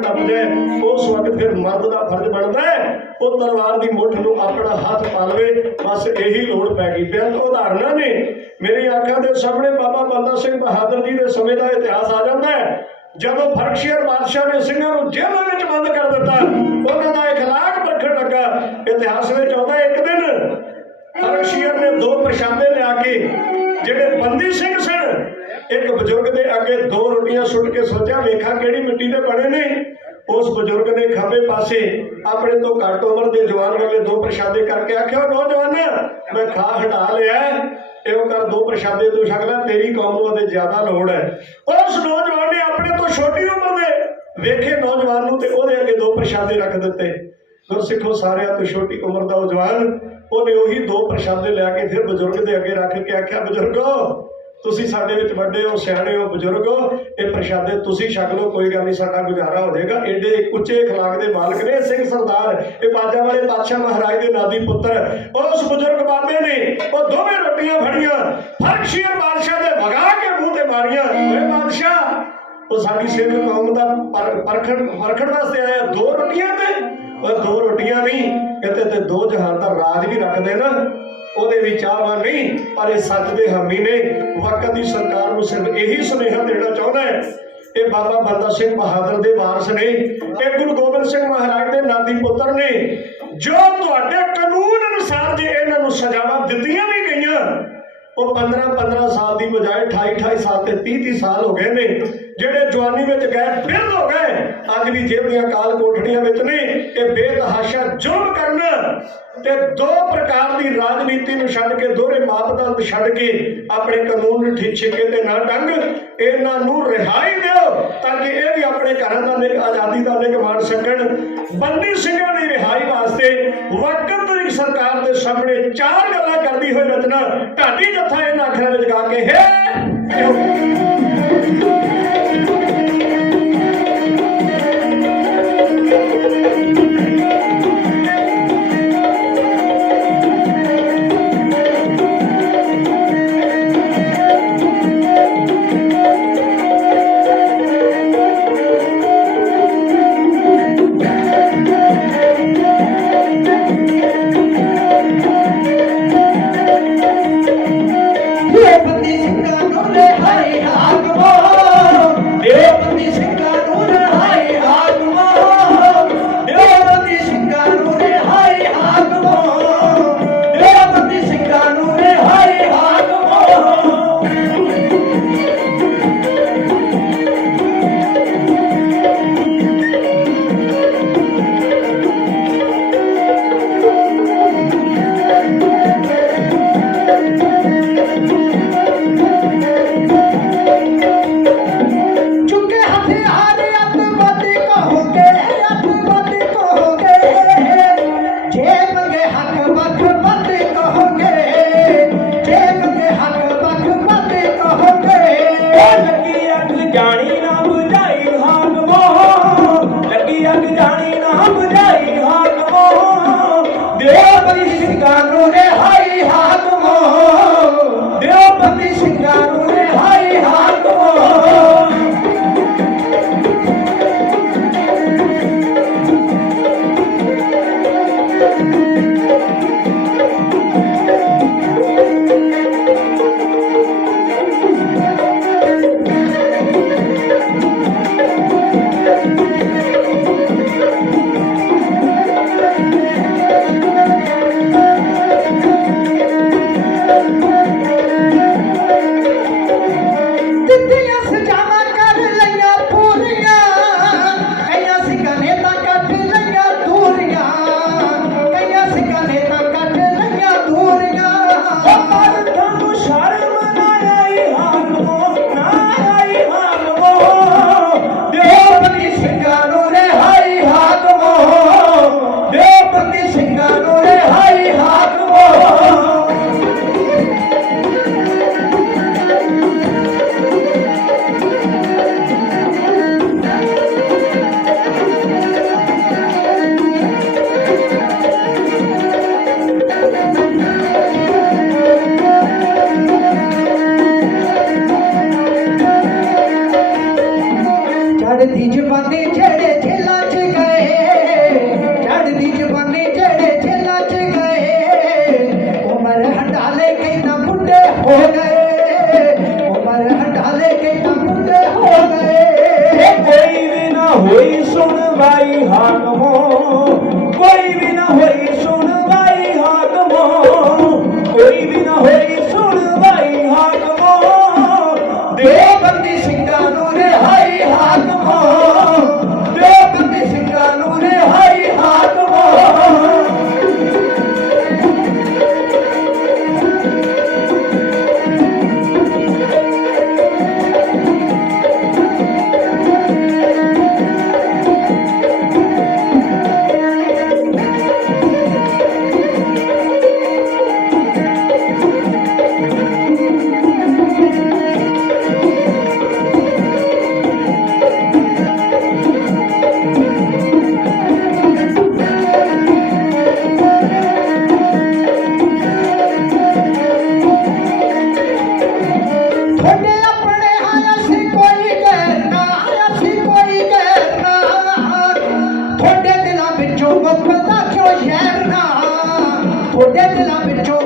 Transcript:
ਟੱਪ ਜਾਏ ਉਸ ਵਕਤ ਫਿਰ ਮਰਦ ਦਾ ਫਰਜ਼ ਬਣਦਾ ਹੈ ਉਹ ਤਲਵਾਰ ਦੀ ਮੁੱਠ ਨੂੰ ਆਪਣਾ ਹੱਥ ਪਾ ਲਵੇ ਬਸ ਇਹੀ ਲੋੜ ਪੈ ਗਈ ਬੇਅੰਤ ਉਦਾਹਰਨਾਂ ਨੇ ਮੇਰੀ ਅੱਖਾਂ ਦੇ ਸਾਹਮਣੇ ਬਾਬਾ ਬੰਦਾ ਸਿੰਘ ਬਹਾਦਰ ਜੀ ਦੇ ਸਮੇਂ ਦਾ ਇਤਿਹਾਸ ਆ ਜਾਂਦਾ ਹੈ ਜਦੋਂ ਫਰਕਸ਼ੀਅਰ ਬਾਦਸ਼ਾਹ ਨੇ ਸਿੰਘਾਂ ਨੂੰ ਜੇਲ੍ਹਾਂ ਵਿੱਚ ਬੰਦ ਕਰ ਦਿੱਤਾ ਉਹਨਾਂ ਦਾ اخلاق ਪਰਖਣ ਲੱਗਾ ਇਤਿਹਾਸ ਵਿੱਚ ਆਉਂਦਾ ਹੈ, ਇੱਕ ਦਿਨ ਫਰਕਸ਼ੀਅਰ ਨੇ ਦੋ ਪ੍ਰਸ਼ਾਦੇ ਲਿਆ ਕੇ ਜਿਹੜੇ ਬੰਦੀ ਸਿੰਘ ਸਨ ਇੱਕ ਬਜ਼ੁਰਗ ਦੇ ਅੱਗੇ ਦੋ ਰੋਟੀਆਂ ਸੁੱਟ ਕੇ ਸੋਚਿਆ, ਵੇਖਾਂ ਕਿਹੜੀ ਮਿੱਟੀ ਦੇ ਬਣੇ ਨੇ। ਉਸ ਬਜ਼ੁਰਗ ਨੇ ਖੱਬੇ ਪਾਸੇ ਆਪਣੇ ਤੋਂ ਘੱਟ ਉਮਰ ਦੇ ਜਵਾਨ ਵਾਲੇ ਦੋ ਪ੍ਰਸ਼ਾਦੇ ਕਰਕੇ ਆਖਿਆ ਨੌਜਵਾਨ, ਮੈਂ ਖਾ ਹਟਾ ਲਿਆ ਇਹੋ ਕਰ, ਦੋ ਪ੍ਰਸ਼ਾਦੇ ਤੂੰ ਛਕ ਲੈ, ਤੇਰੀ ਕੌਮ ਨੂੰ ਉਹਦੇ ਜ਼ਿਆਦਾ ਲੋੜ ਹੈ। ਉਸ ਨੌਜਵਾਨ ਨੇ ਆਪਣੇ ਤੋਂ ਛੋਟੀ ਉਮਰ ਦੇ ਵੇਖੇ ਨੌਜਵਾਨ ਨੂੰ ਤੇ ਉਹਦੇ ਅੱਗੇ ਦੋ ਪ੍ਰਸ਼ਾਦੇ ਰੱਖ ਦਿੱਤੇ। ਗੁਰਸਿੱਖੋ, ਸਾਰਿਆਂ ਤੋਂ ਛੋਟੀ ਉਮਰ ਦਾ ਉਹ ਜਵਾਨ, ਉਹਨੇ ਉਹੀ ਦੋ ਪ੍ਰਸ਼ਾਦੇ ਲੈ ਕੇ ਫਿਰ ਬਜ਼ੁਰਗ ਦੇ ਅੱਗੇ ਰੱਖ ਕੇ ਆਖਿਆ, ਬਜ਼ੁਰਗੋ ਤੁਸੀਂ ਸਾਡੇ ਵਿੱਚ ਵੱਡੇ ਹੋ ਸਿਆਣੇ ਹੋ ਬਜ਼ੁਰਗੋ ਇਹ ਪ੍ਰਸ਼ਾਦੇ ਤੁਸੀਂ ਛਕ ਲਓ ਕੋਈ ਗੱਲ ਨਹੀਂ ਸਾਡਾ ਗੁਜ਼ਾਰਾ ਹੋ ਜਾਏਗਾ ਏਡੇ ਉੱਚੇ اخلاق ਦੇ ਮਾਲਕ ਨੇ ਸਿੰਘ ਸਰਦਾਰ ਇਹ ਬਾਜਾ ਵਾਲੇ ਬਾਦਸ਼ਾਹ ਮਹਾਰਾਜ ਦੇ ਨਾਦੀ ਪੁੱਤਰ ਉਸ ਬਜ਼ੁਰਗ ਬਾਬੇ ਨੇ ਉਹ ਦੋਵੇਂ ਰੋਟੀਆਂ ਫੜੀਆਂ ਫਰਕਸ਼ੀਰ ਬਾਦਸ਼ਾਹ ਦੇ ਵਗਾ ਕੇ ਮੂੰਹ ਤੇ ਮਾਰੀਆਂ ਓਏ ਬਾਦਸ਼ਾਹ ਉਹ ਸਾਡੀ ਸਿੱਖ ਕੌਮ ਦਾ ਪਰ- ਪਰਖਣ ਪਰਖਣ ਵਾਸਤੇ ਆਇਆ ਦੋ ਰੋਟੀਆਂ ਤੇ ਉਹ ਦੋ ਰੋਟੀਆਂ ਨਹੀਂ ਇੱਥੇ ਤੇ ਦੋ ਜਹਾਨ ਦਾ ਰਾਜ ਵੀ ਰੱਖਦੇ ਨਾ ਉਹਦੇ ਵਿੱਚ ਆਵਾ ਨਹੀਂ, ਪਰ ਇਹ ਸੱਚ ਦੇ ਹਾਮੀ ਨੇ। ਵਕਤ ਦੀ ਸਰਕਾਰ ਨੂੰ ਸਿਰਫ ਇਹੀ ਸੁਨੇਹਾ ਦੇਣਾ ਚਾਹੁੰਦਾ ਹੈ ਇਹ ਬਾਬਾ ਬੰਦਾ ਸਿੰਘ ਬਹਾਦਰ ਦੇ ਵਾਰਸ ਨੇ ਇਹ ਗੁਰੂ ਗੋਬਿੰਦ ਸਿੰਘ ਮਹਾਰਾਜ ਦੇ ਨਾਤੀ ਪੁੱਤਰ ਨੇ, ਜੋ ਤੁਹਾਡੇ ਕਾਨੂੰਨ ਅਨੁਸਾਰ ਜੇ ਇਹਨਾਂ ਨੂੰ ਸਜ਼ਾਵਾਂ ਦਿੱਤੀਆਂ ਵੀ ਗਈਆਂ ਉਹ 15 15 ਸਾਲ ਦੀ ਬਜਾਏ 28 28 ਸਾਲ ਤੇ 30 30 ਸਾਲ ਹੋ ਗਏ ਨੇ। ਜਿਹੜੇ ਜਵਾਨੀ ਵਿੱਚ ਗਏ ਫਿਰ ਹੋ ਗਏ, ਅੱਜ ਵੀ ਜੇਲ੍ਹ ਕਾਲ ਕੋਠੜੀਆਂ ਵਿੱਚ ਨੇ ਇਹ ਬੇਤਹਾਸ਼ਾ ਜ਼ੁਲਮ ਕਰਨਾ ਤੇ ਦੋ ਪ੍ਰਕਾਰ ਦੀ ਰਾਜਨੀਤੀ ਨੂੰ ਛੱਡ ਕੇ, ਦੋਹਰੇ ਮਾਪਦੰਡ ਛੱਡ ਕੇ ਆਪਣੇ ਕਾਨੂੰਨ ਨੂੰ ਠੀਕ ਛਿੱਕੇ ਤੇ ਨਾ ਟੰਗ, ਇਹਨਾਂ ਨੂੰ ਰਿਹਾਈ ਦਿਓ ਤਾਂ ਕਿ ਇਹ ਵੀ ਆਪਣੇ ਘਰਾਂ ਦਾ ਨਿਕ ਆਜ਼ਾਦੀ ਦਾ ਨਿਕ ਮਾਣ ਸਕਣ ਬੰਦੀ ਸਿੰਘਾਂ ਦੀ ਰਿਹਾਈ ਵਾਸਤੇ ਵਕਤ ਦੀ ਸਰਕਾਰ ਦੇ ਸਾਹਮਣੇ ਚਾਰ ਗੱਲਾਂ ਕਰ ਹੋਈ ਰਚਨਾ। ਢਾਡੀ ਜੱਥਾ ਇਹਨਾਂ ਅੱਖਰਾਂ ਵਿੱਚ ਗਾ ਕੇ ਹੈ! ਸਦਾਈ ਹਾਕਮੋ ਕੋਈ ਵੀ ਨਾ देख ला बिछो